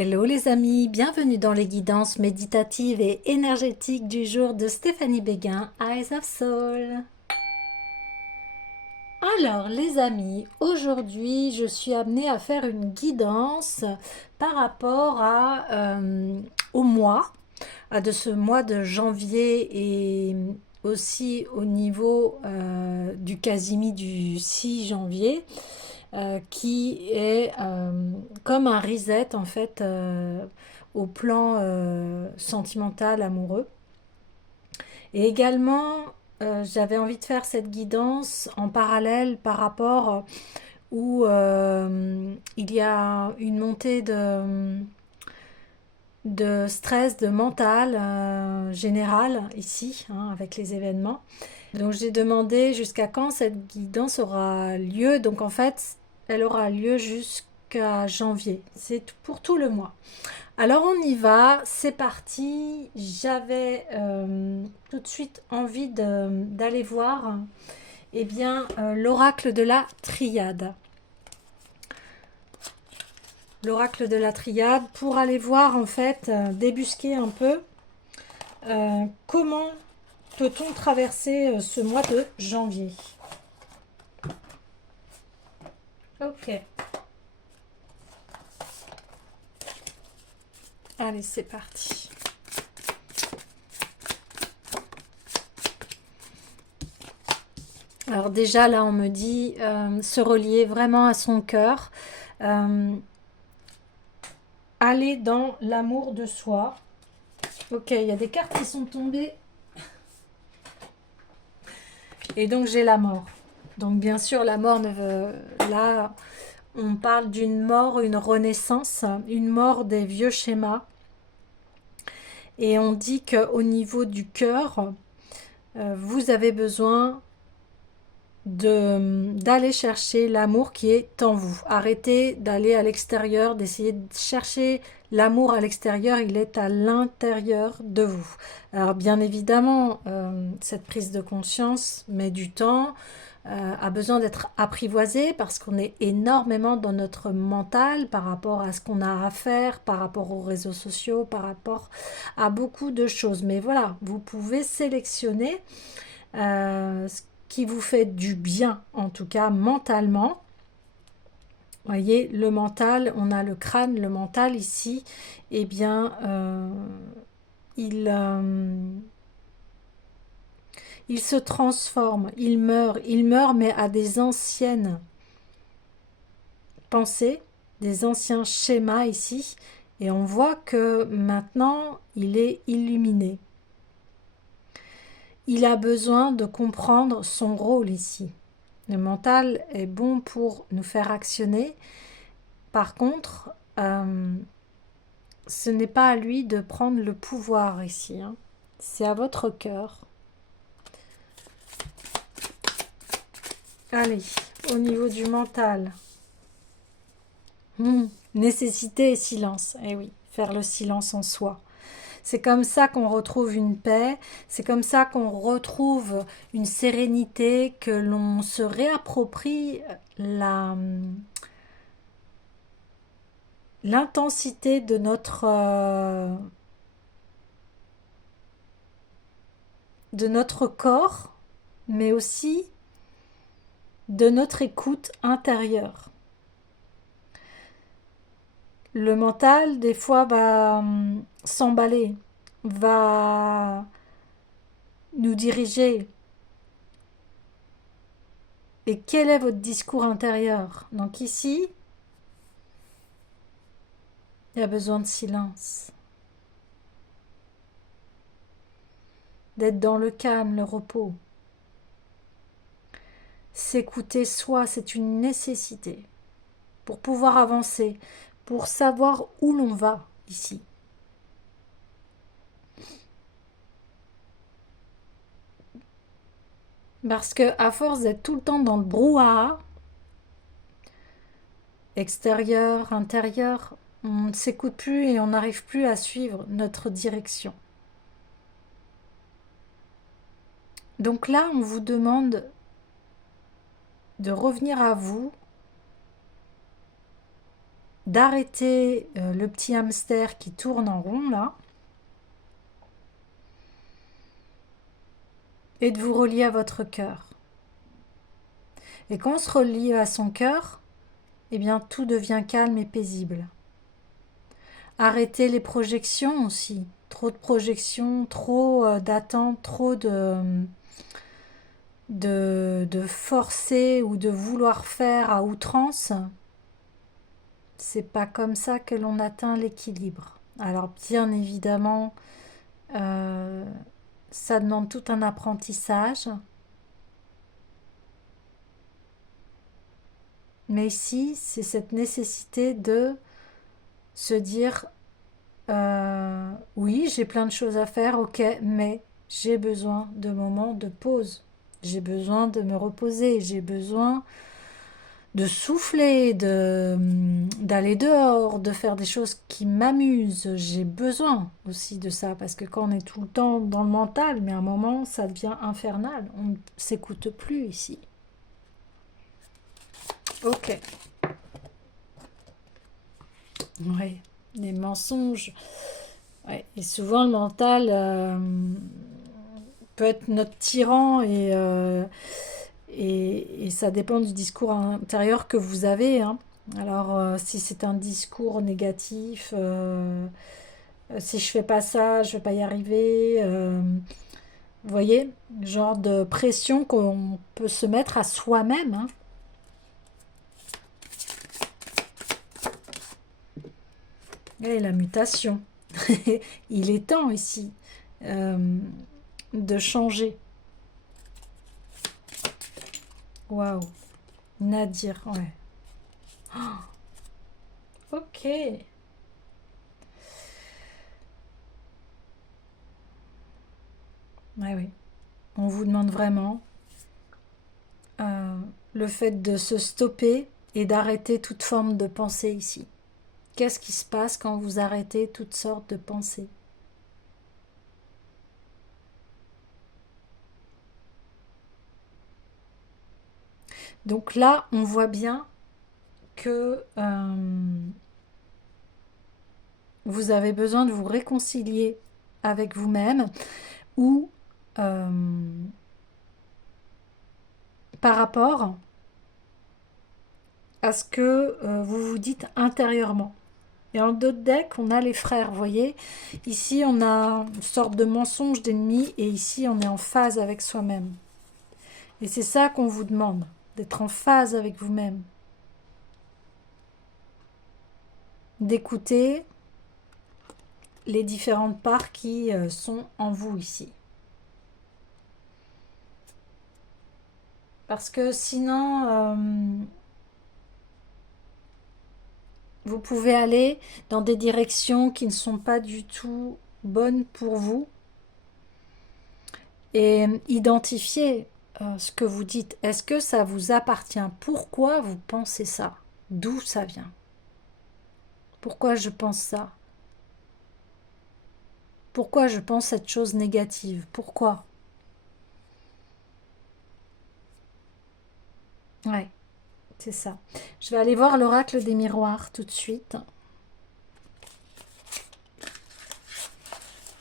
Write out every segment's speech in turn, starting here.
Hello les amis, bienvenue dans les guidances méditatives et énergétiques du jour de Stéphanie Béguin, Eyes of Soul. Alors les amis, aujourd'hui je suis amenée à faire une guidance par rapport au mois, de ce mois de janvier et aussi au niveau du Casimi du 6 janvier. Qui est comme un reset en fait au plan sentimental, amoureux. Et également, j'avais envie de faire cette guidance en parallèle par rapport où il y a une montée de stress, de mental général ici, hein, avec les événements. Donc j'ai demandé jusqu'à quand cette guidance aura lieu. Donc en fait, elle aura lieu jusqu'à janvier. C'est pour tout le mois. Alors on y va, c'est parti. J'avais tout de suite envie d'aller voir l'oracle de la triade. L'oracle de la triade pour aller voir en fait, débusquer un peu comment peut-on traverser ce mois de janvier. Ok. Allez, c'est parti. Alors déjà, là, on me dit se relier vraiment à son cœur. Aller dans l'amour de soi. Ok, il y a des cartes qui sont tombées. Et donc, j'ai la mort. Donc, bien sûr, la mort ne veut... Là, on parle d'une mort, une renaissance, une mort des vieux schémas. Et on dit qu'au niveau du cœur, vous avez besoin d'aller chercher l'amour qui est en vous. Arrêtez d'aller à l'extérieur, d'essayer de chercher l'amour à l'extérieur, il est à l'intérieur de vous. Alors bien évidemment, cette prise de conscience met du temps, a besoin d'être apprivoisée parce qu'on est énormément dans notre mental par rapport à ce qu'on a à faire, par rapport aux réseaux sociaux, par rapport à beaucoup de choses. Mais voilà, vous pouvez sélectionner ce qui vous fait du bien, en tout cas mentalement. Vous voyez, le mental, on a le crâne, le mental ici, eh bien, il, il se transforme, il meurt, mais à des anciennes pensées, des anciens schémas ici, et on voit que maintenant, il est illuminé. Il a besoin de comprendre son rôle ici. Le mental est bon pour nous faire actionner. Par contre, ce n'est pas à lui de prendre le pouvoir ici, hein. C'est à votre cœur. Allez, au niveau du mental. Nécessité et silence. Eh oui, faire le silence en soi. C'est comme ça qu'on retrouve une paix, c'est comme ça qu'on retrouve une sérénité, que l'on se réapproprie l'intensité de notre corps, mais aussi de notre écoute intérieure. Le mental, des fois, va s'emballer, va nous diriger. Et quel est votre discours intérieur? Donc ici, il y a besoin de silence, d'être dans le calme, le repos. S'écouter soi, c'est une nécessité pour pouvoir avancer, pour savoir où l'on va ici. Parce que à force d'être tout le temps dans le brouhaha, extérieur, intérieur, on ne s'écoute plus et on n'arrive plus à suivre notre direction. Donc là, on vous demande de revenir à vous, d'arrêter le petit hamster qui tourne en rond là, et de vous relier à votre cœur. Et quand on se relie à son cœur, eh bien tout devient calme et paisible. Arrêtez les projections aussi. Trop de projections, trop d'attentes, trop de forcer ou de vouloir faire à outrance. C'est pas comme ça que l'on atteint l'équilibre. Alors bien évidemment, euh, ça demande tout un apprentissage. Mais ici, c'est cette nécessité de se dire oui, j'ai plein de choses à faire, ok, mais j'ai besoin de moments de pause. J'ai besoin de me reposer, j'ai besoin de souffler, d'aller dehors, de faire des choses qui m'amusent. J'ai besoin aussi de ça parce que quand on est tout le temps dans le mental, mais à un moment, ça devient infernal. On ne s'écoute plus ici. Ok. Oui, les mensonges. Ouais. Et souvent, le mental peut être notre tyran et ça dépend du discours intérieur que vous avez. Hein. Alors, si c'est un discours négatif, si je fais pas ça, je vais pas y arriver. Vous voyez, genre de pression qu'on peut se mettre à soi-même. Hein. Et la mutation. Il est temps ici de changer. Waouh. Nadir, ouais. Ok. Ouais, oui. On vous demande vraiment euh, le fait de se stopper et d'arrêter toute forme de pensée ici. Qu'est-ce qui se passe quand vous arrêtez toutes sortes de pensées? Donc là, on voit bien que vous avez besoin de vous réconcilier avec vous-même ou euh, par rapport à ce que vous vous dites intérieurement. Et en d'autres decks, on a les frères, vous voyez. Ici, on a une sorte de mensonge d'ennemi et ici, on est en phase avec soi-même. Et c'est ça qu'on vous demande, d'être en phase avec vous-même. D'écouter les différentes parts qui sont en vous ici. Parce que sinon, vous pouvez aller dans des directions qui ne sont pas du tout bonnes pour vous et identifier ce que vous dites. Est-ce que ça vous appartient? Pourquoi vous pensez ça? D'où ça vient? Pourquoi je pense ça? Pourquoi je pense cette chose négative? Pourquoi? Ouais, c'est ça. Je vais aller voir l'oracle des miroirs tout de suite.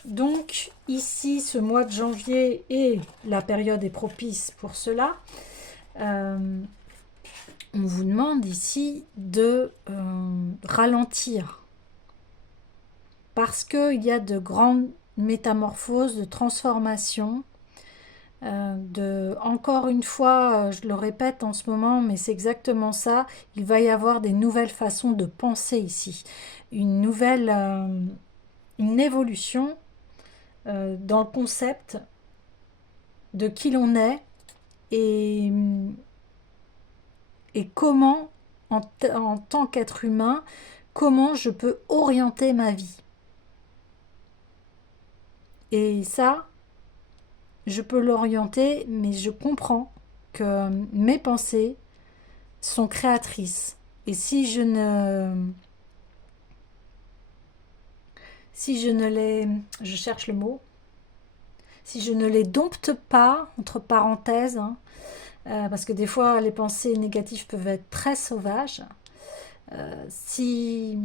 Donc ici, ce mois de janvier et la période est propice pour cela. On vous demande ici de ralentir parce qu'il y a de grandes métamorphoses, de transformations. Encore une fois, je le répète en ce moment, mais c'est exactement ça. Il va y avoir des nouvelles façons de penser ici, une nouvelle, une évolution dans le concept de qui l'on est et, et comment, en tant qu'être humain, comment je peux orienter ma vie. Et ça, je peux l'orienter, mais je comprends que mes pensées sont créatrices. Et si je ne les, je cherche le mot, si je ne les dompte pas, entre parenthèses, hein, parce que des fois les pensées négatives peuvent être très sauvages, Si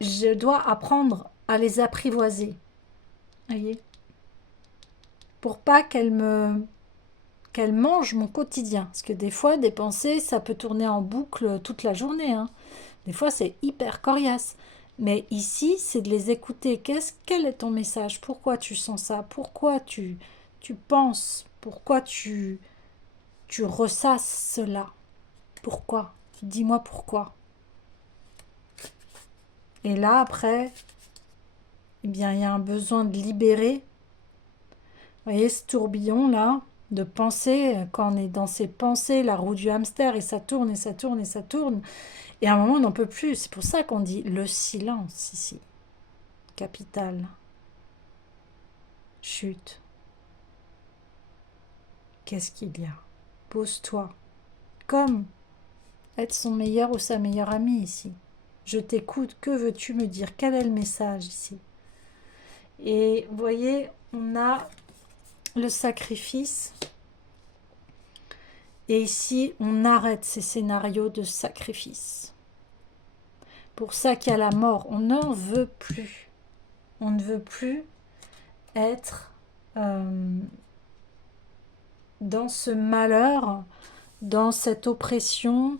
je dois apprendre à les apprivoiser, voyez, pour pas qu'elles mangent mon quotidien. Parce que des fois, des pensées, ça peut tourner en boucle toute la journée, hein. Des fois, c'est hyper coriace. Mais ici, c'est de les écouter. Quel est ton message? Pourquoi tu sens ça? Pourquoi tu penses? Pourquoi tu ressasses cela? Pourquoi? Dis-moi pourquoi. Et là, après, eh bien, il y a un besoin de libérer. Vous voyez ce tourbillon-là de pensée, quand on est dans ces pensées, la roue du hamster, et ça tourne, et ça tourne, et ça tourne. Et à un moment, on n'en peut plus. C'est pour ça qu'on dit le silence ici. Capital. Chute. Qu'est-ce qu'il y a? Pose-toi. Comme être son meilleur ou sa meilleure amie ici. Je t'écoute. Que veux-tu me dire? Quel est le message ici? Et vous voyez, on a le sacrifice. Et ici, on arrête ces scénarios de sacrifice. Pour ça qu'il y a la mort. On n'en veut plus. On ne veut plus être dans ce malheur, dans cette oppression,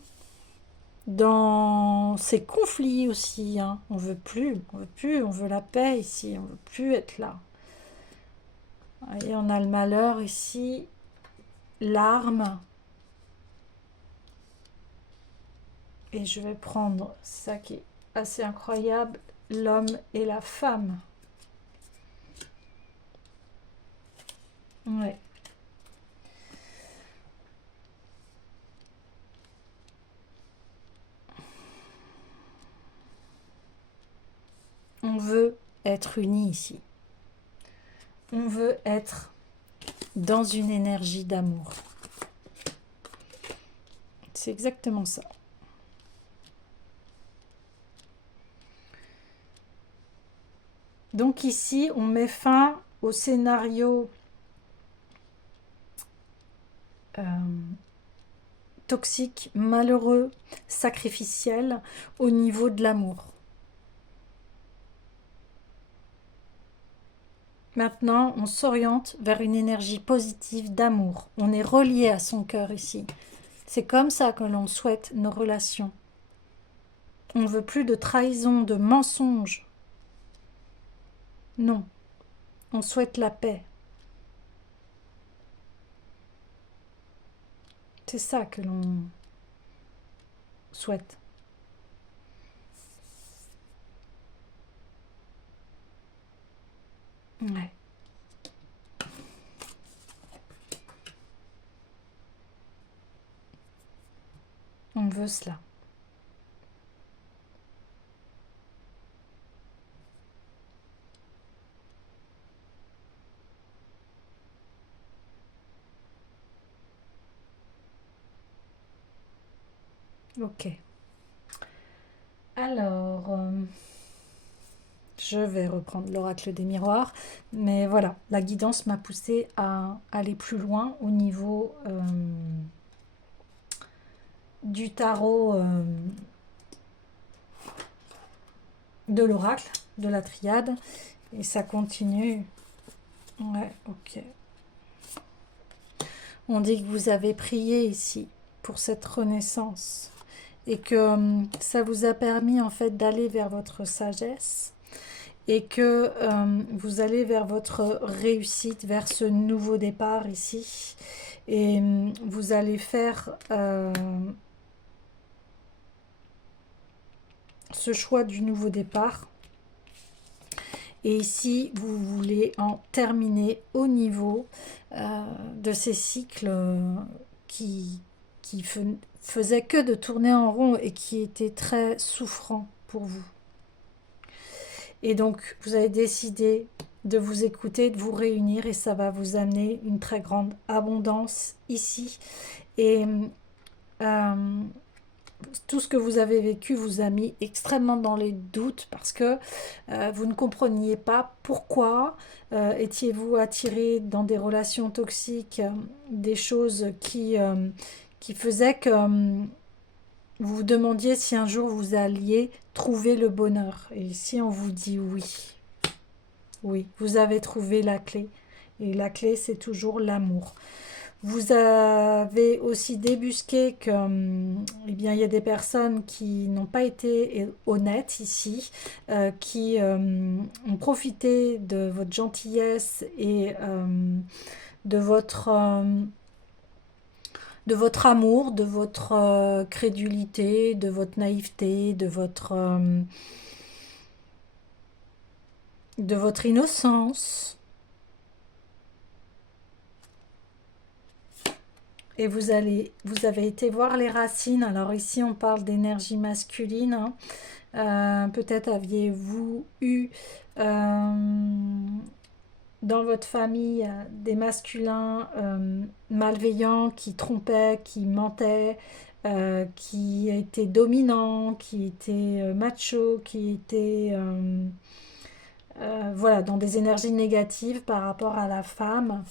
dans ces conflits aussi, hein. On veut plus, on veut la paix ici, on veut plus être là. Et on a le malheur ici, l'arme. Et je vais prendre ça qui est assez incroyable, l'homme et la femme. Ouais. On veut être unis ici. On veut être dans une énergie d'amour. C'est exactement ça. Donc ici, on met fin au scénario toxique, malheureux, sacrificiel au niveau de l'amour. Maintenant, on s'oriente vers une énergie positive d'amour. On est relié à son cœur ici. C'est comme ça que l'on souhaite nos relations. On ne veut plus de trahison, de mensonges. Non, on souhaite la paix. C'est ça que l'on souhaite. Ouais. On veut cela. Ok. Alors, je vais reprendre l'oracle des miroirs. Mais voilà, la guidance m'a poussé à aller plus loin au niveau du tarot de l'oracle, de la triade. Et ça continue. Ouais, ok. On dit que vous avez prié ici pour cette renaissance. Et que ça vous a permis en fait d'aller vers votre sagesse. Et que vous allez vers votre réussite, vers ce nouveau départ ici. Et vous allez faire ce choix du nouveau départ. Et ici, vous voulez en terminer au niveau de ces cycles qui faisaient que de tourner en rond et qui étaient très souffrants pour vous. Et donc, vous avez décidé de vous écouter, de vous réunir et ça va vous amener une très grande abondance ici. Et tout ce que vous avez vécu vous a mis extrêmement dans les doutes parce que vous ne compreniez pas pourquoi étiez-vous attiré dans des relations toxiques, des choses qui qui faisait que vous vous demandiez si un jour vous alliez trouver le bonheur. Et ici, on vous dit oui. Oui, vous avez trouvé la clé. Et la clé, c'est toujours l'amour. Vous avez aussi débusqué que, eh bien, il y a des personnes qui n'ont pas été honnêtes ici, qui ont profité de votre gentillesse et de de votre amour, de votre crédulité, de votre naïveté, de votre innocence. Et vous avez été voir les racines. Alors ici, on parle d'énergie masculine, hein. Peut-être aviez-vous eu dans votre famille des masculins malveillants qui trompaient, qui mentaient, qui étaient dominants, qui étaient machos, qui étaient voilà, dans des énergies négatives par rapport à la femme.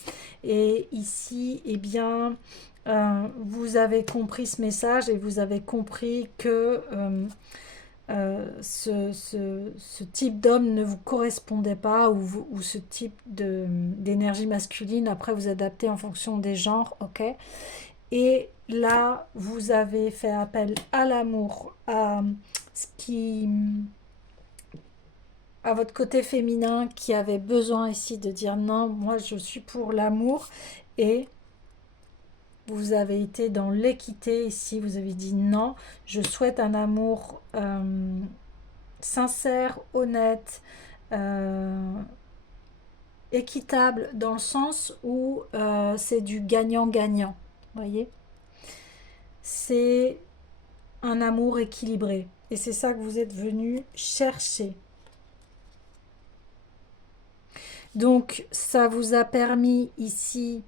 Et ici, eh bien, vous avez compris ce message et vous avez compris que ce type d'homme ne vous correspondait pas ou ce type d'énergie masculine. Après, vous adaptez en fonction des genres, ok? Et là, vous avez fait appel à l'amour, ce qui à votre côté féminin qui avait besoin ici de dire non, moi je suis pour l'amour, et vous avez été dans l'équité ici, vous avez dit non, je souhaite un amour sincère, honnête, équitable dans le sens où c'est du gagnant-gagnant, voyez, c'est un amour équilibré et c'est ça que vous êtes venu chercher. Donc ça vous a permis ici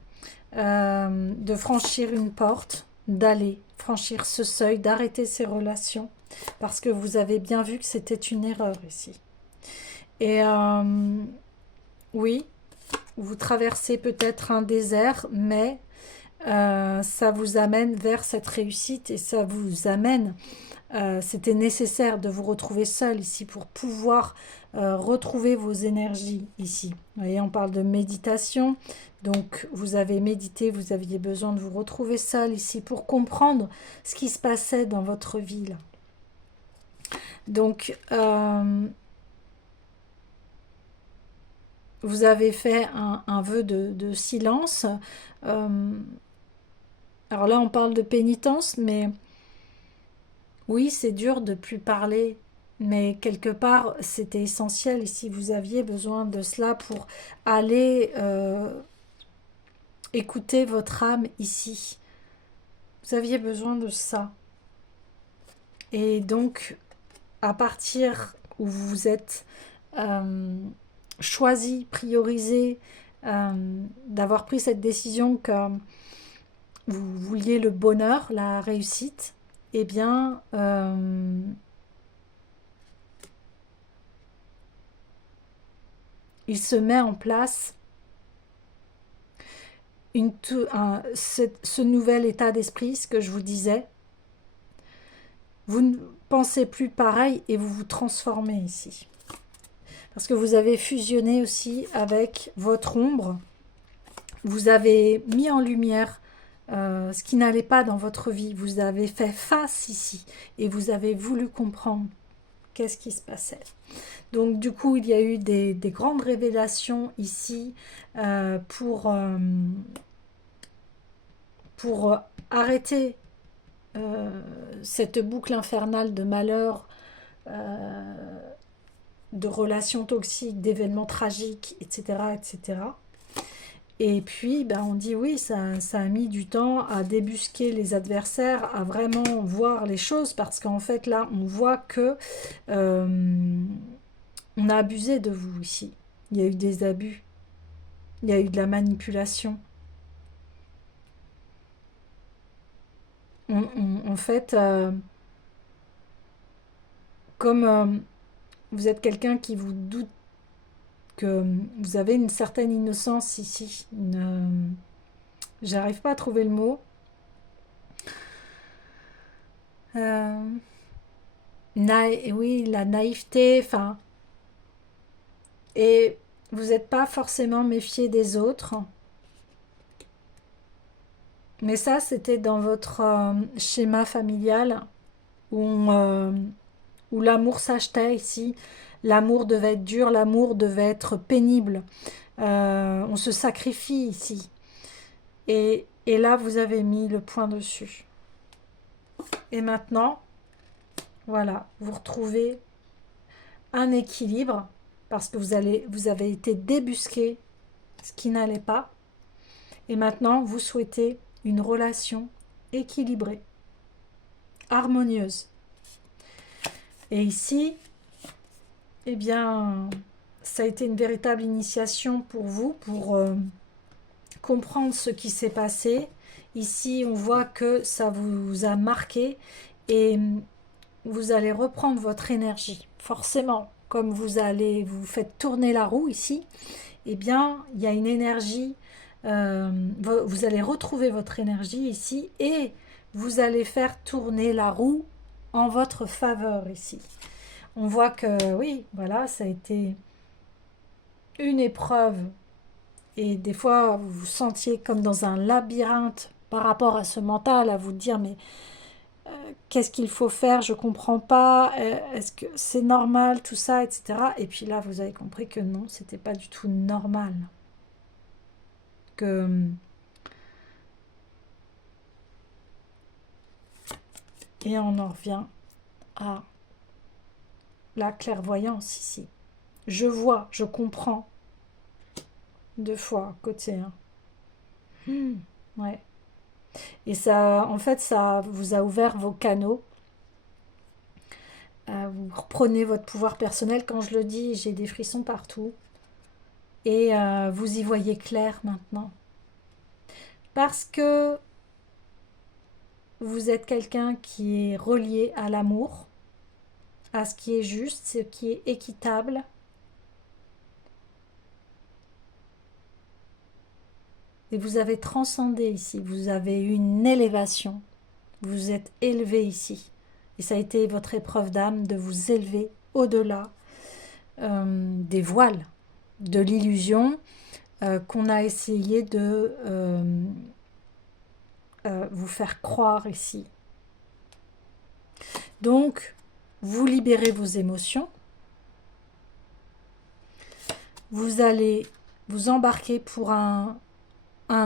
de franchir une porte, d'aller franchir ce seuil, d'arrêter ces relations, parce que vous avez bien vu que c'était une erreur ici. Et oui, vous traversez peut-être un désert, mais ça vous amène vers cette réussite et ça vous amène, c'était nécessaire de vous retrouver seul ici pour pouvoir retrouver vos énergies ici. Vous voyez, on parle de méditation, donc vous avez médité, vous aviez besoin de vous retrouver seul ici pour comprendre ce qui se passait dans votre vie là. Donc vous avez fait un vœu de silence. Alors là on parle de pénitence, mais oui, c'est dur de plus parler, mais quelque part, c'était essentiel. Et si vous aviez besoin de cela pour aller écouter votre âme ici, vous aviez besoin de ça. Et donc, à partir où vous vous êtes choisi, priorisé, d'avoir pris cette décision que vous vouliez le bonheur, la réussite, eh bien, il se met en place ce nouvel état d'esprit, ce que je vous disais. Vous ne pensez plus pareil et vous vous transformez ici. Parce que vous avez fusionné aussi avec votre ombre. Vous avez mis en lumière ce qui n'allait pas dans votre vie. Vous avez fait face ici et vous avez voulu comprendre qu'est-ce qui se passait. Donc du coup, il y a eu des grandes révélations ici pour arrêter cette boucle infernale de malheur, de relations toxiques, d'événements tragiques, etc., etc. Et puis, ben, on dit oui, ça a mis du temps à débusquer les adversaires, à vraiment voir les choses, parce qu'en fait, là, on voit que on a abusé de vous ici. Il y a eu des abus. Il y a eu de la manipulation. En fait, comme vous êtes quelqu'un qui vous doute, que vous avez une certaine innocence ici, j'arrive pas à trouver le mot, Euh, oui, la naïveté, enfin, et vous n'êtes pas forcément méfié des autres. Mais ça, c'était dans votre schéma familial où, où l'amour s'achetait ici. L'amour devait être dur, l'amour devait être pénible. On se sacrifie ici. Et là, vous avez mis le point dessus. Et maintenant, voilà, vous retrouvez un équilibre parce que vous avez été débusqué ce qui n'allait pas. Et maintenant, vous souhaitez une relation équilibrée, harmonieuse. Et ici, eh bien, ça a été une véritable initiation pour vous, pour comprendre ce qui s'est passé. Ici, on voit que ça vous a marqué et vous allez reprendre votre énergie. Forcément, comme vous faites tourner la roue ici, eh bien, il y a une énergie, vous allez retrouver votre énergie ici et vous allez faire tourner la roue en votre faveur ici. On voit que oui, voilà, ça a été une épreuve et des fois vous vous sentiez comme dans un labyrinthe par rapport à ce mental, à vous dire mais qu'est-ce qu'il faut faire, je comprends pas, est-ce que c'est normal tout ça, etc. Et puis là vous avez compris que non, c'était pas du tout normal, que et on en revient à la clairvoyance ici. Je vois, je comprends. Deux fois côté 1. Ouais. Et ça, en fait, ça vous a ouvert vos canaux. Vous reprenez votre pouvoir personnel. Quand je le dis, j'ai des frissons partout. Et vous y voyez clair maintenant. Parce que vous êtes quelqu'un qui est relié à l'amour, à ce qui est juste, ce qui est équitable. Et vous avez transcendé ici. Vous avez eu une élévation. Vous êtes élevé ici. Et ça a été votre épreuve d'âme de vous élever au-delà des voiles, de l'illusion qu'on a essayé de vous faire croire ici. Donc, vous libérez vos émotions. Vous allez vous embarquer pour un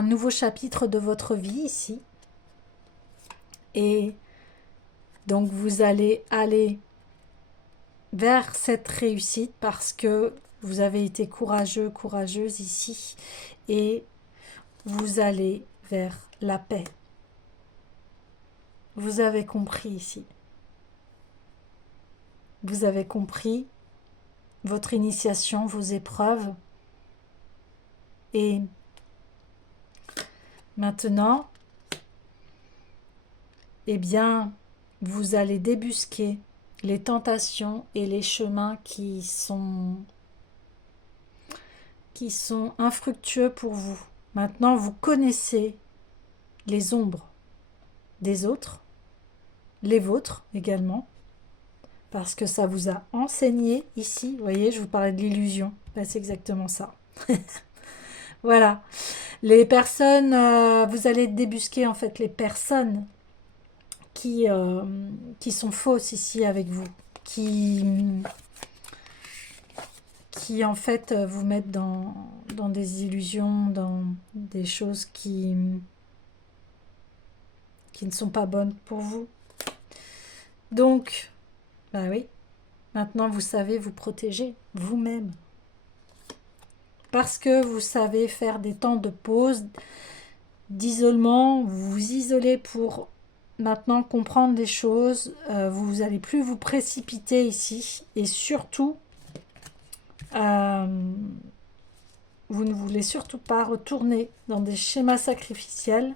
nouveau chapitre de votre vie ici. Et donc, vous allez aller vers cette réussite parce que vous avez été courageux, courageuse ici. Et vous allez vers la paix. Vous avez compris ici. Vous avez compris votre initiation, vos épreuves. Et maintenant, eh bien, vous allez débusquer les tentations et les chemins qui sont infructueux pour vous. Maintenant, vous connaissez les ombres des autres, les vôtres également, parce que ça vous a enseigné ici. Vous voyez, je vous parlais de l'illusion. Ben, c'est exactement ça. Voilà. Les personnes, vous allez débusquer en fait les personnes qui, euh, qui sont fausses ici avec vous, qui en fait vous mettent dans des illusions, dans des choses qui ne sont pas bonnes pour vous. Donc, bah oui, maintenant vous savez vous protéger vous-même. Parce que vous savez faire des temps de pause, d'isolement, vous vous isolez pour maintenant comprendre des choses, vous n'allez plus vous précipiter ici, et surtout, euh, vous ne voulez surtout pas retourner dans des schémas sacrificiels.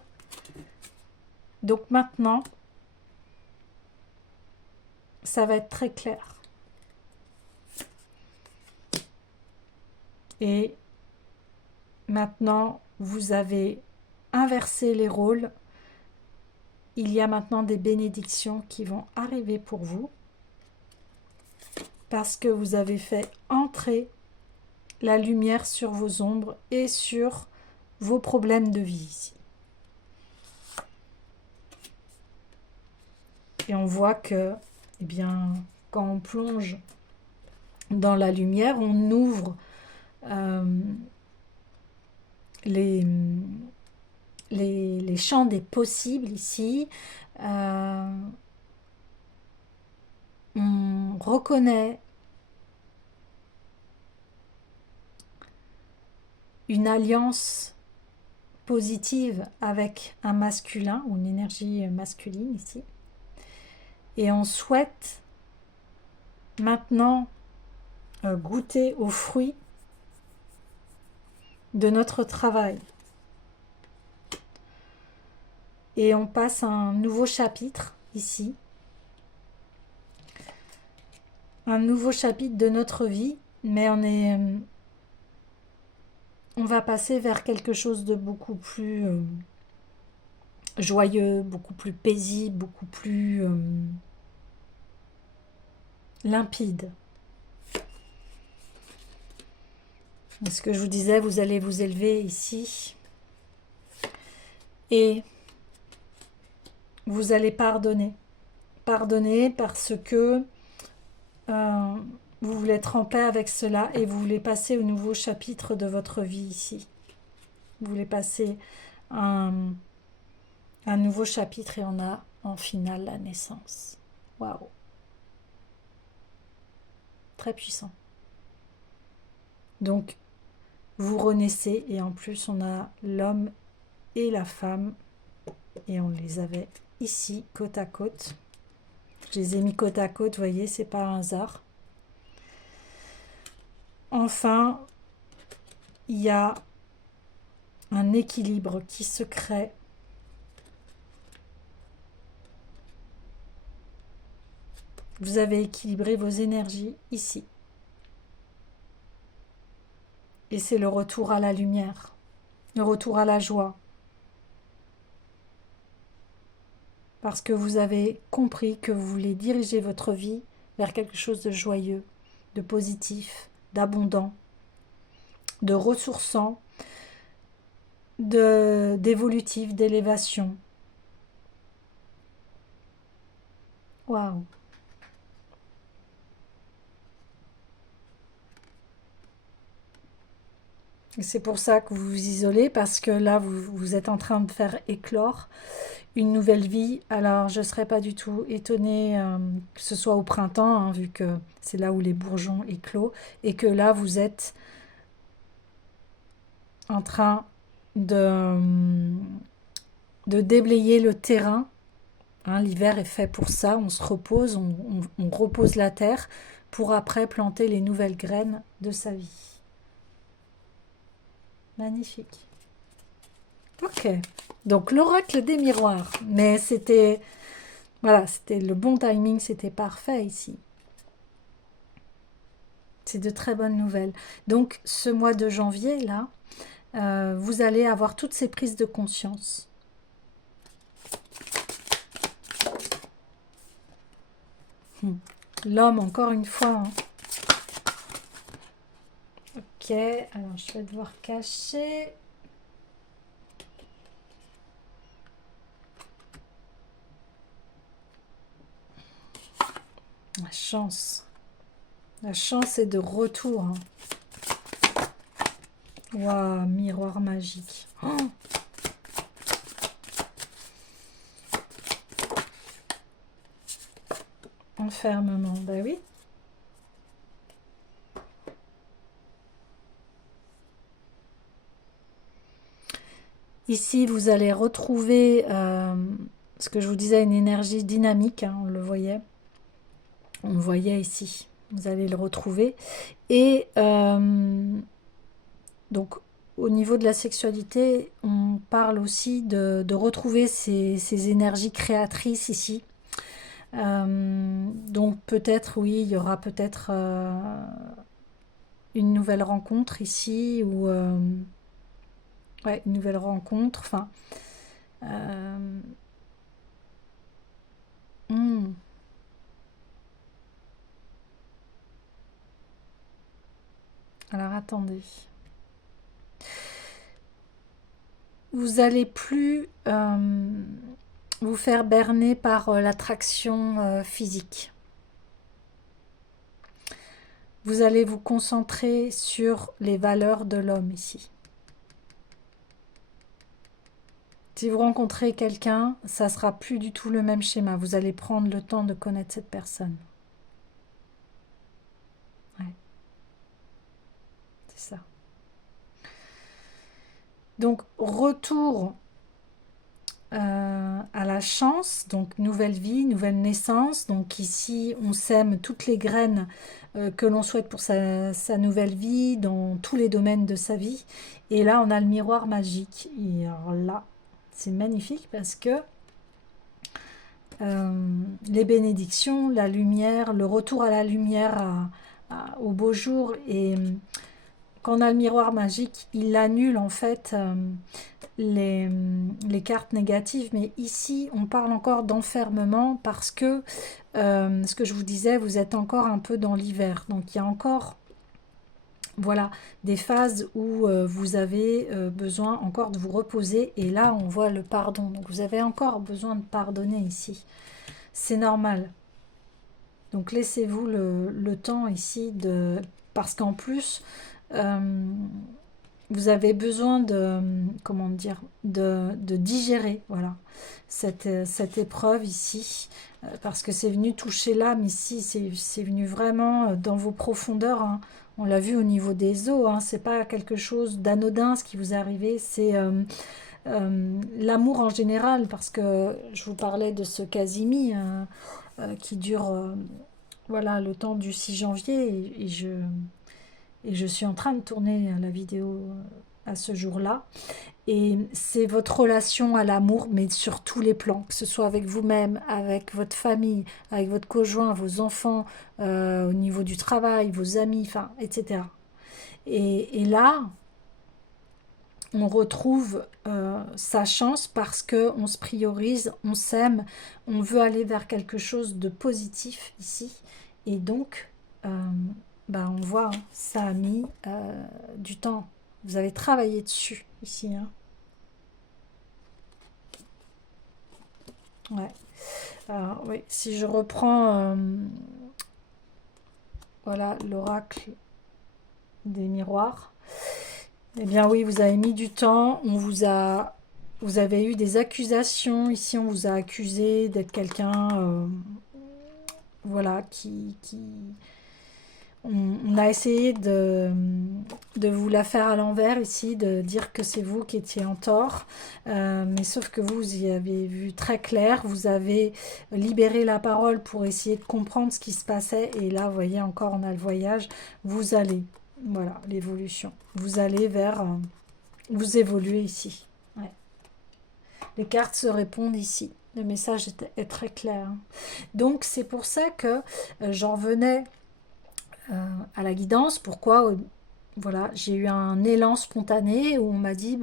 Donc maintenant, ça va être très clair. Et maintenant, vous avez inversé les rôles. il y a maintenant des bénédictions qui vont arriver pour vous parce que vous avez fait entrer la lumière sur vos ombres et sur vos problèmes de vie ici. Et on voit que, eh bien, quand on plonge dans la lumière, on ouvre les champs des possibles ici. On reconnaît une alliance positive avec un masculin ou une énergie masculine ici. Et on souhaite maintenant goûter aux fruits de notre travail. Et on passe à un nouveau chapitre ici. Un nouveau chapitre de notre vie, mais on va passer vers quelque chose de beaucoup plus joyeux, beaucoup plus paisible, beaucoup plus limpide. Et ce que je vous disais, vous allez vous élever ici et vous allez pardonner. Pardonner parce que vous voulez être en paix avec cela et vous voulez passer au nouveau chapitre de votre vie ici. Vous voulez passer un nouveau chapitre et on a en finale la naissance. Waouh! Très puissant. Donc, vous renaissez et en plus on a l'homme et la femme et on les avait ici côte à côte. Je les ai mis côte à côte, vous voyez, c'est pas un hasard. Enfin, il y a un équilibre qui se crée. Vous avez équilibré vos énergies ici. Et c'est le retour à la lumière, le retour à la joie. Parce que vous avez compris que vous voulez diriger votre vie vers quelque chose de joyeux, de positif, d'abondant, de ressourçant, d'évolutif, d'élévation. Waouh! C'est pour ça que vous vous isolez, parce que là, vous êtes en train de faire éclore une nouvelle vie. Alors, je ne serais pas du tout étonnée que ce soit au printemps, hein, vu que c'est là où les bourgeons éclosent, et que là, vous êtes en train de déblayer le terrain. Hein, l'hiver est fait pour ça, on se repose, on repose la terre pour après planter les nouvelles graines de sa vie. Magnifique. Ok, donc l'oracle des miroirs, mais c'était, voilà, c'était le bon timing, c'était parfait ici. C'est de très bonnes nouvelles. Donc ce mois de janvier, là, vous allez avoir toutes ces prises de conscience. L'homme, encore une fois. Hein. Ok, alors je vais devoir cacher. La chance. La chance est de retour. Hein. Waouh, miroir magique. Oh, enfermement, ben oui. Ici, vous allez retrouver ce que je vous disais, une énergie dynamique, hein, on le voyait. On le voyait ici. Vous allez le retrouver. Et donc, au niveau de la sexualité, on parle aussi de retrouver ces énergies créatrices ici. Donc, peut-être, oui, il y aura peut-être une nouvelle rencontre ici ou ouais, une nouvelle rencontre. Enfin, attendez. Vous allez plus vous faire berner par l'attraction physique. Vous allez vous concentrer sur les valeurs de l'homme ici. Si vous rencontrez quelqu'un, ça sera plus du tout le même schéma. Vous allez prendre le temps de connaître cette personne. Ouais. C'est ça. Donc, retour à la chance, donc nouvelle vie, nouvelle naissance. Donc ici, on sème toutes les graines que l'on souhaite pour sa nouvelle vie, dans tous les domaines de sa vie. Et là, on a le miroir magique. Et alors là, c'est magnifique parce que les bénédictions, la lumière, le retour à la lumière au beau jour. Et quand on a le miroir magique, il annule en fait les cartes négatives. Mais ici, on parle encore d'enfermement parce que, ce que je vous disais, vous êtes encore un peu dans l'hiver. Donc il y a encore... Voilà, des phases où vous avez besoin encore de vous reposer. Et là, on voit le pardon. Donc, vous avez encore besoin de pardonner ici. C'est normal. Donc, laissez-vous le temps ici de... Parce qu'en plus, vous avez besoin de... Comment dire? De digérer, voilà, cette épreuve ici. Parce que c'est venu toucher l'âme ici. C'est venu vraiment dans vos profondeurs, hein. On l'a vu au niveau des os, hein, c'est pas quelque chose d'anodin ce qui vous est arrivé, c'est l'amour en général, parce que je vous parlais de ce Casimi qui dure voilà, le temps du 6 janvier, et je suis en train de tourner la vidéo à ce jour-là. Et c'est votre relation à l'amour, mais sur tous les plans, que ce soit avec vous-même, avec votre famille, avec votre conjoint, vos enfants, au niveau du travail, vos amis, enfin, etc. Et là, on retrouve sa chance parce qu'on se priorise, on s'aime, on veut aller vers quelque chose de positif ici. Et donc, on voit, hein, ça a mis du temps. Vous avez travaillé dessus ici, hein. Ouais. Alors, oui, si je reprends voilà l'oracle des miroirs, eh bien oui, vous avez mis du temps, vous avez eu des accusations, ici on vous a accusé d'être quelqu'un, voilà, on a essayé de vous la faire à l'envers ici, de dire que c'est vous qui étiez en tort, mais sauf que vous y avez vu très clair, vous avez libéré la parole pour essayer de comprendre ce qui se passait, et là, vous voyez, encore on a le voyage, vous allez, voilà, l'évolution, vous allez vers, vous évoluez ici. Ouais. Les cartes se répondent ici, le message est très clair, hein. Donc c'est pour ça que j'en venais à la guidance. Pourquoi voilà, j'ai eu un élan spontané où on m'a dit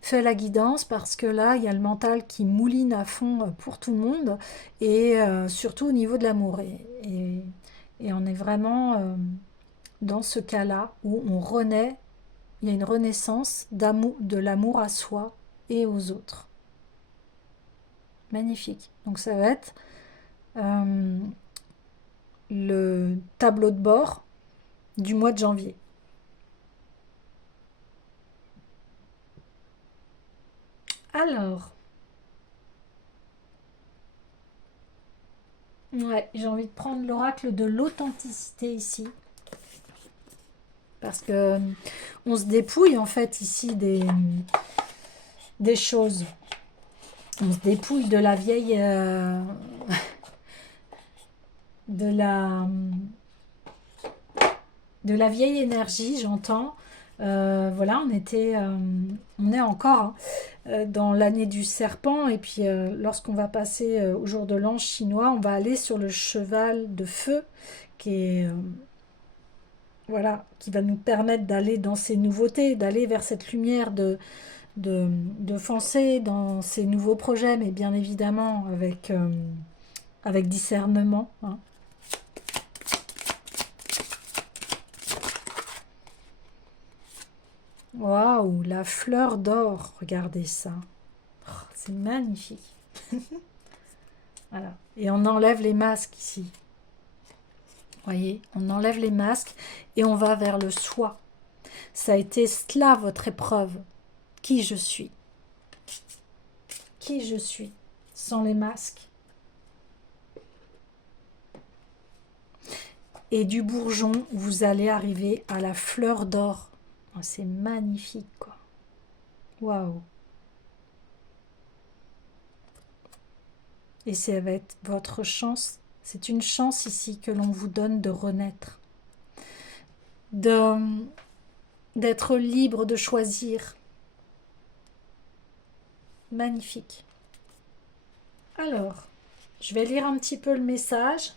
fais la guidance parce que là il y a le mental qui mouline à fond pour tout le monde, et surtout au niveau de l'amour, et on est vraiment dans ce cas-là où on renaît, il y a une renaissance d'amour, de l'amour à soi et aux autres. Magnifique. Donc ça va être le tableau de bord du mois de janvier. Alors, ouais, j'ai envie de prendre l'oracle de l'authenticité ici. Parce que on se dépouille en fait ici des choses. On se dépouille de la vieille... de la vieille énergie, j'entends. Voilà, on est encore dans l'année du serpent, et puis lorsqu'on va passer au jour de l'ange chinois, on va aller sur le cheval de feu qui est voilà, qui va nous permettre d'aller dans ces nouveautés, d'aller vers cette lumière, de foncer dans ces nouveaux projets, mais bien évidemment avec discernement, hein. Waouh, la fleur d'or, regardez ça. Oh, c'est magnifique. Voilà. Et on enlève les masques ici. Voyez, on enlève les masques et on va vers le soi. Ça a été cela votre épreuve. Qui je suis? Qui je suis sans les masques? Et du bourgeon, vous allez arriver à la fleur d'or. Oh, c'est magnifique, quoi. Waouh. Et ça va être votre chance. C'est une chance ici que l'on vous donne de renaître. D'être libre de choisir. Magnifique. Alors, je vais lire un petit peu le message.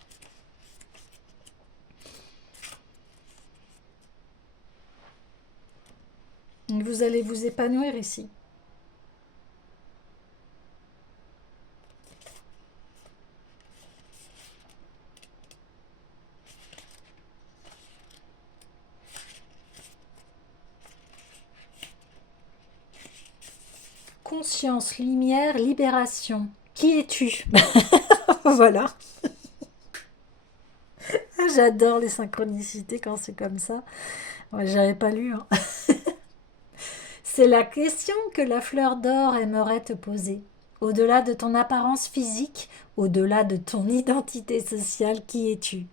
Vous allez vous épanouir ici. Conscience, lumière, libération. Qui es-tu? Voilà. J'adore les synchronicités quand c'est comme ça. Ouais, j'avais pas lu, hein. C'est la question que la fleur d'or aimerait te poser. Au-delà de ton apparence physique, au-delà de ton identité sociale, qui es-tu?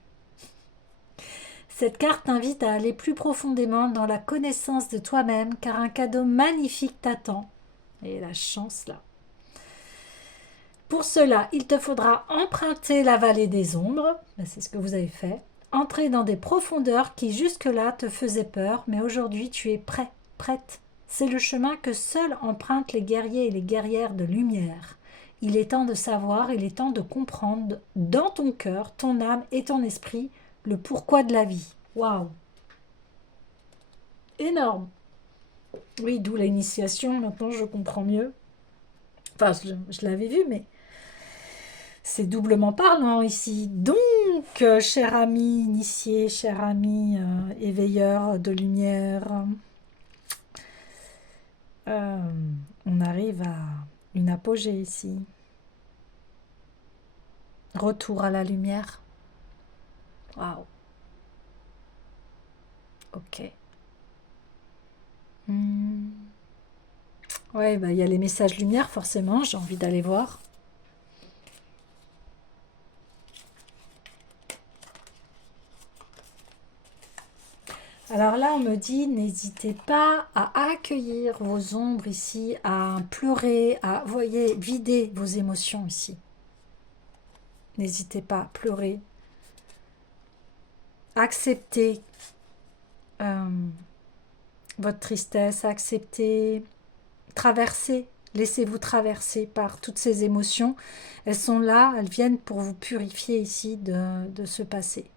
Cette carte t'invite à aller plus profondément dans la connaissance de toi-même, car un cadeau magnifique t'attend. Et la chance là. Pour cela, il te faudra emprunter la vallée des ombres, c'est ce que vous avez fait, entrer dans des profondeurs qui jusque-là te faisaient peur, mais aujourd'hui tu es prêt, prête. C'est le chemin que seuls empruntent les guerriers et les guerrières de lumière. Il est temps de savoir, il est temps de comprendre dans ton cœur, ton âme et ton esprit le pourquoi de la vie. Waouh! Énorme! Oui, d'où l'initiation, maintenant je comprends mieux. Enfin, je l'avais vu, mais c'est doublement parlant ici. Donc, cher ami initié, cher ami éveilleur de lumière, euh, on arrive à une apogée ici. Retour à la lumière. Waouh. Ok. Hmm. Ouais, bah, y a les messages lumière, forcément, j'ai envie d'aller voir. Alors là, on me dit, n'hésitez pas à accueillir vos ombres ici, à pleurer, à, voyez, vider vos émotions ici. N'hésitez pas à pleurer. Acceptez votre tristesse, acceptez, traversez, laissez-vous traverser par toutes ces émotions. Elles sont là, elles viennent pour vous purifier ici de ce passé.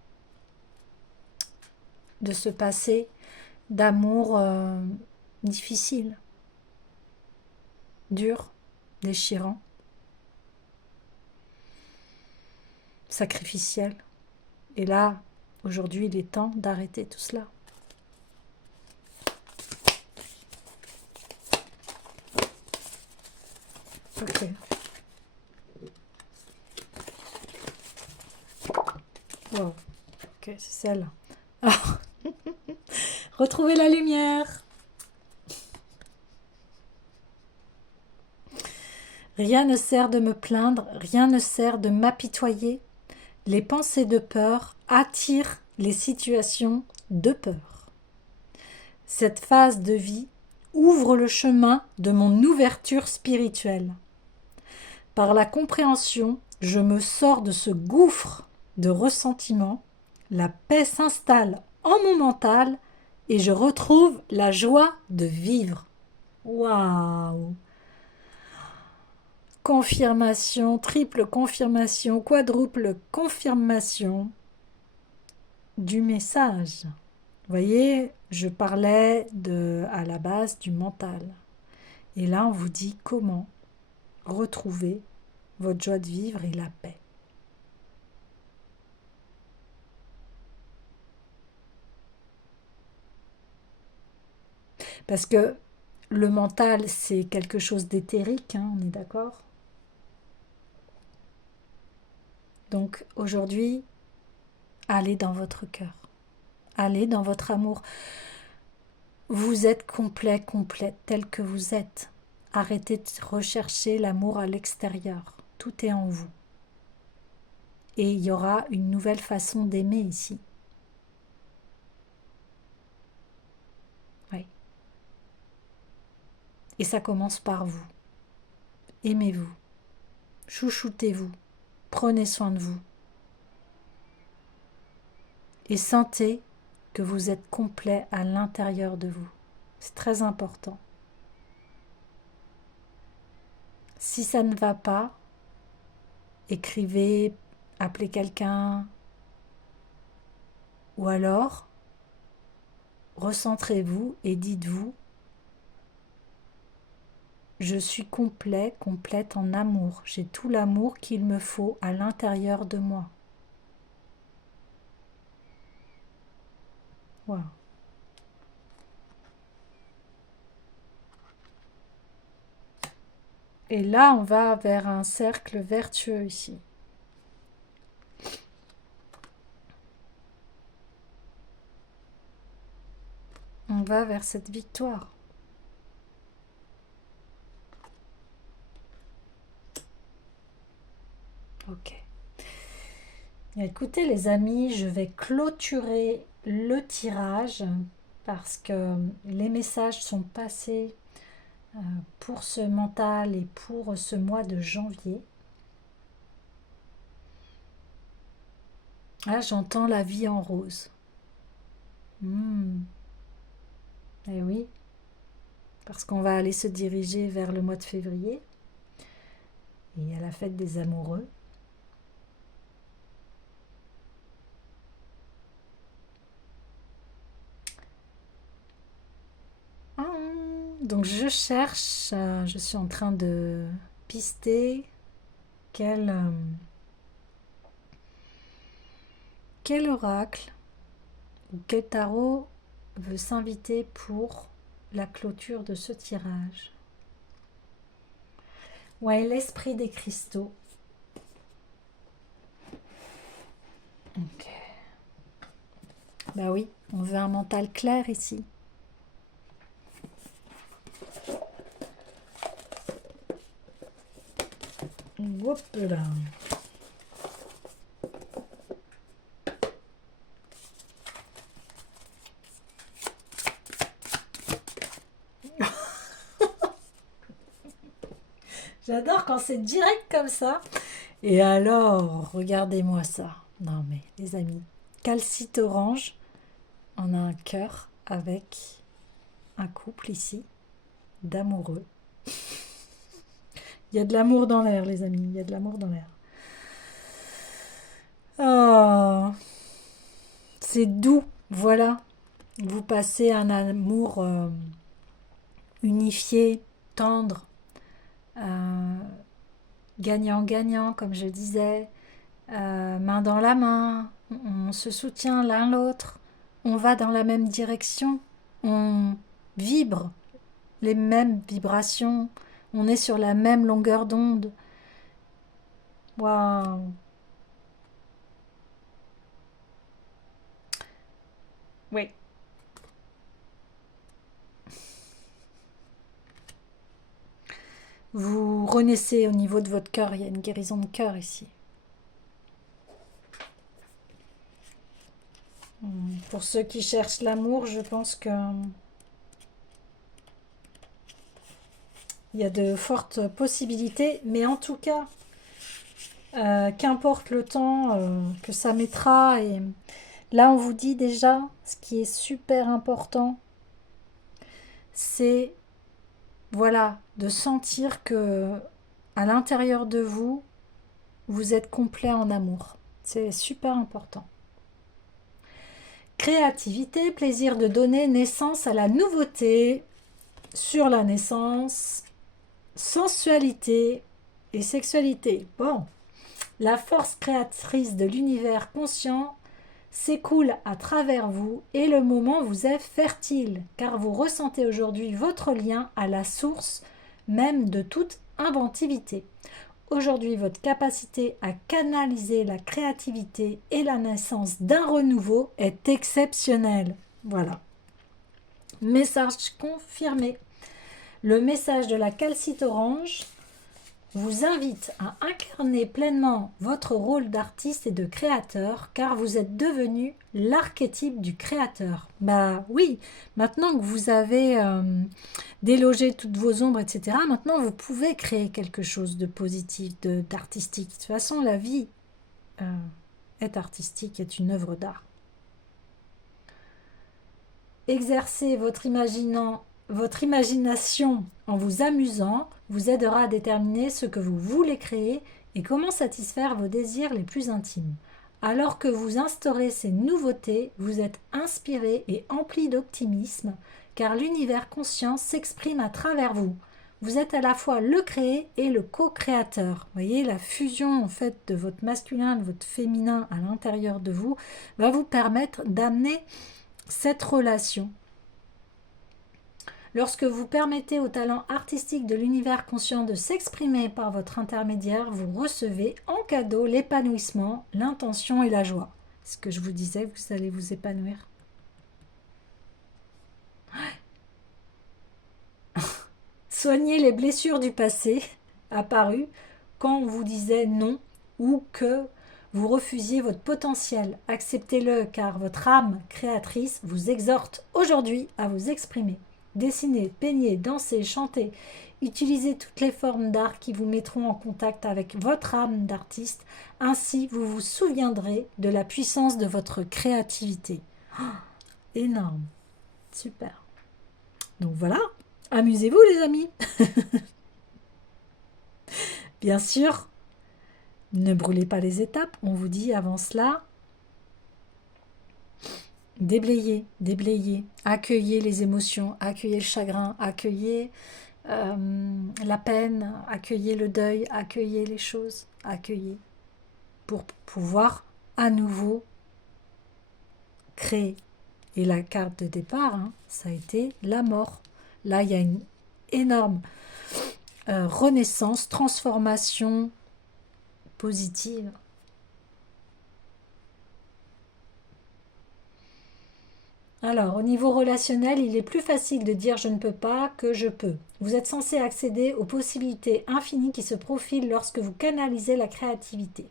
De ce passé d'amour difficile, dur, déchirant, sacrificiel. Et là, aujourd'hui, il est temps d'arrêter tout cela. Ok. Wow. Ok, c'est celle-là. Alors, retrouvez la lumière. Rien ne sert de me plaindre, rien ne sert de m'apitoyer. Les pensées de peur attirent les situations de peur. Cette phase de vie ouvre le chemin de mon ouverture spirituelle. Par la compréhension, je me sors de ce gouffre de ressentiment, la paix s'installe en mon mental et je retrouve la joie de vivre. Waouh! Confirmation, triple confirmation, quadruple confirmation du message. Vous voyez, je parlais à la base du mental. Et là, on vous dit comment retrouver votre joie de vivre et la paix. Parce que le mental, c'est quelque chose d'éthérique, hein, on est d'accord? Donc aujourd'hui, allez dans votre cœur. Allez dans votre amour. Vous êtes complet, complète, tel que vous êtes. Arrêtez de rechercher l'amour à l'extérieur. Tout est en vous. Et il y aura une nouvelle façon d'aimer ici. Oui. Et ça commence par vous. Aimez-vous. Chouchoutez-vous. Prenez soin de vous. Et sentez que vous êtes complet à l'intérieur de vous. C'est très important. Si ça ne va pas, écrivez, appelez quelqu'un, ou alors recentrez-vous et dites-vous: je suis complet, complète en amour. J'ai tout l'amour qu'il me faut à l'intérieur de moi. Voilà. Et là, on va vers un cercle vertueux ici. On va vers cette victoire. Ok. Écoutez les amis, je vais clôturer le tirage parce que les messages sont passés pour ce mental et pour ce mois de janvier. Ah, j'entends la vie en rose. Eh oui, parce qu'on va aller se diriger vers le mois de février et à la fête des amoureux. Donc je cherche, je suis en train de pister quel oracle ou quel tarot veut s'inviter pour la clôture de ce tirage. Ouais, l'esprit des cristaux. Ok. Bah oui, on veut un mental clair ici. Hop là. J'adore quand c'est direct comme ça. Et alors, regardez-moi ça. Non mais les amis, calcite orange, on a un cœur avec un couple ici d'amoureux. Il y a de l'amour dans l'air les amis, il y a de l'amour dans l'air. Oh, c'est doux, voilà. Vous passez un amour unifié, tendre, gagnant-gagnant, comme je disais, main dans la main, on se soutient l'un l'autre, on va dans la même direction, on vibre les mêmes vibrations, on est sur la même longueur d'onde. Waouh! Oui. Vous renaissez au niveau de votre cœur, il y a une guérison de cœur ici. Pour ceux qui cherchent l'amour, je pense que il y a de fortes possibilités, mais en tout cas, qu'importe le temps que ça mettra, et là on vous dit déjà, ce qui est super important, c'est voilà, de sentir que à l'intérieur de vous, vous êtes complet en amour. C'est super important. Créativité, plaisir de donner naissance à la nouveauté, sur la naissance, sensualité et sexualité. Bon, la force créatrice de l'univers conscient s'écoule à travers vous et le moment vous est fertile, car vous ressentez aujourd'hui votre lien à la source même de toute inventivité. Aujourd'hui, votre capacité à canaliser la créativité et la naissance d'un renouveau est exceptionnelle. Voilà. Message confirmé. Le message de la calcite orange vous invite à incarner pleinement votre rôle d'artiste et de créateur, car vous êtes devenu l'archétype du créateur. Bah oui, maintenant que vous avez délogé toutes vos ombres, etc., maintenant vous pouvez créer quelque chose de positif, d'artistique. De toute façon, la vie est artistique, est une œuvre d'art. Exercez votre imagination en vous amusant vous aidera à déterminer ce que vous voulez créer et comment satisfaire vos désirs les plus intimes. Alors que vous instaurez ces nouveautés, vous êtes inspiré et empli d'optimisme, car l'univers conscient s'exprime à travers vous. Vous êtes à la fois le créé et le co-créateur. Vous voyez, la fusion en fait de votre masculin et de votre féminin à l'intérieur de vous va vous permettre d'amener cette relation. Lorsque vous permettez au talent artistique de l'univers conscient de s'exprimer par votre intermédiaire, vous recevez en cadeau l'épanouissement, l'intention et la joie. Ce que je vous disais, vous allez vous épanouir. Soignez les blessures du passé apparues quand on vous disait non ou que vous refusiez votre potentiel. Acceptez-le car votre âme créatrice vous exhorte aujourd'hui à vous exprimer. Dessinez, peignez, dansez, chantez. Utilisez toutes les formes d'art qui vous mettront en contact avec votre âme d'artiste. Ainsi, vous vous souviendrez de la puissance de votre créativité. Oh, énorme. Super. Donc voilà, amusez-vous les amis. Bien sûr, ne brûlez pas les étapes. On vous dit avant cela, déblayez, déblayez, accueillez les émotions, accueillez le chagrin, accueillez la peine, accueillez le deuil, accueillez les choses, accueillez pour pouvoir à nouveau créer. Et la carte de départ, ça a été la mort. Là, il y a une énorme renaissance, transformation positive. Alors, au niveau relationnel, il est plus facile de dire je ne peux pas que je peux. Vous êtes censé accéder aux possibilités infinies qui se profilent lorsque vous canalisez la créativité.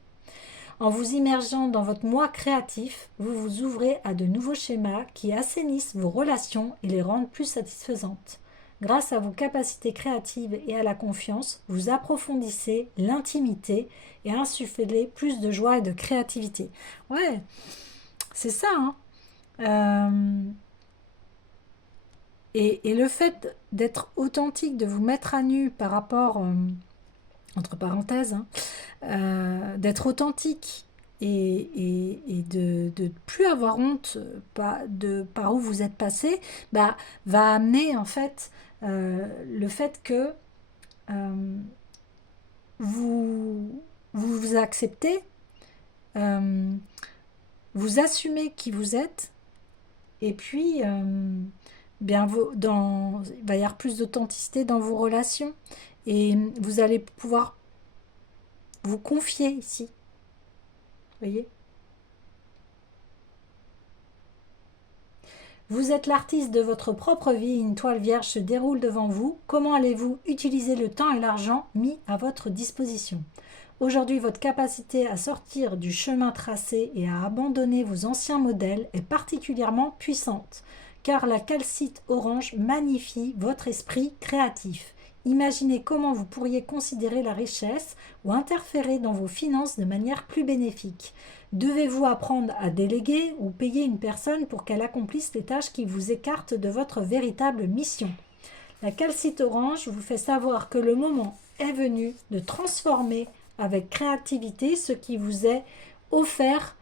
En vous immergeant dans votre moi créatif, vous vous ouvrez à de nouveaux schémas qui assainissent vos relations et les rendent plus satisfaisantes. Grâce à vos capacités créatives et à la confiance, vous approfondissez l'intimité et insufflez plus de joie et de créativité. Ouais, c'est ça, hein. Et le fait d'être authentique, de vous mettre à nu par rapport, entre parenthèses, d'être authentique et de ne plus avoir honte par où vous êtes passé, va amener en fait le fait que vous acceptez, vous assumez qui vous êtes. Et puis, il va y avoir plus d'authenticité dans vos relations. Et vous allez pouvoir vous confier ici. Vous voyez ? Vous êtes l'artiste de votre propre vie. Une toile vierge se déroule devant vous. Comment allez-vous utiliser le temps et l'argent mis à votre disposition ? Aujourd'hui, votre capacité à sortir du chemin tracé et à abandonner vos anciens modèles est particulièrement puissante, car la calcite orange magnifie votre esprit créatif. Imaginez comment vous pourriez considérer la richesse ou interférer dans vos finances de manière plus bénéfique. Devez-vous apprendre à déléguer ou payer une personne pour qu'elle accomplisse les tâches qui vous écartent de votre véritable mission ? La calcite orange vous fait savoir que le moment est venu de transformer avec créativité ce qui vous est offert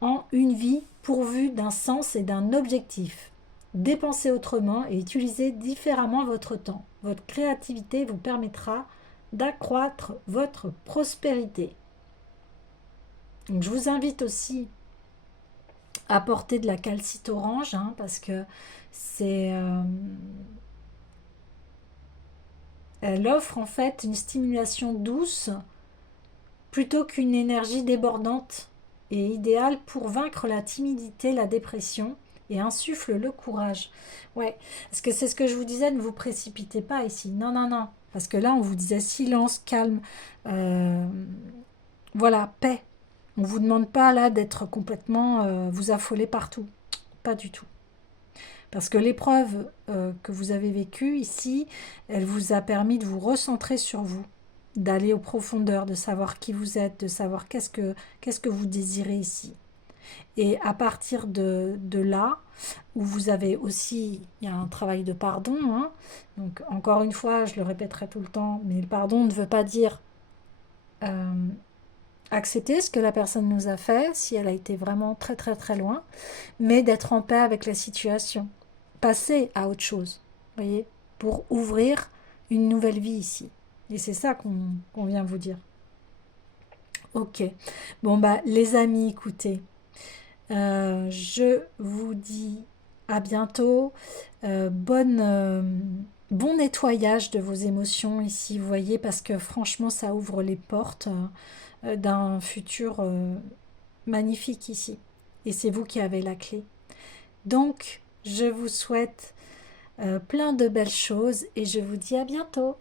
en une vie pourvue d'un sens et d'un objectif. Dépensez autrement et utilisez différemment votre temps. Votre créativité vous permettra d'accroître votre prospérité. Donc, je vous invite aussi apporter de la calcite orange, hein, parce que c'est, elle offre en fait une stimulation douce plutôt qu'une énergie débordante et idéale pour vaincre la timidité, la dépression et insuffle le courage. Ouais, parce que c'est ce que je vous disais, ne vous précipitez pas ici. Non, non, non. Parce que là, on vous disait silence, calme, euh, voilà, paix. On ne vous demande pas là d'être complètement vous affoler partout. Pas du tout. Parce que l'épreuve que vous avez vécue ici, elle vous a permis de vous recentrer sur vous, d'aller aux profondeurs, de savoir qui vous êtes, de savoir qu'est-ce que vous désirez ici. Et à partir de là, où vous avez aussi, il y a un travail de pardon, hein. Donc encore une fois, je le répéterai tout le temps, mais le pardon ne veut pas dire euh, accepter ce que la personne nous a fait, si elle a été vraiment très très très loin, mais d'être en paix avec la situation, passer à autre chose, vous voyez, pour ouvrir une nouvelle vie ici. Et c'est ça qu'on vient vous dire. Ok. Bon, bah, les amis, écoutez, je vous dis à bientôt. Bon nettoyage de vos émotions ici, vous voyez, parce que franchement, ça ouvre les portes d'un futur magnifique ici. Et c'est vous qui avez la clé. Donc, je vous souhaite plein de belles choses et je vous dis à bientôt.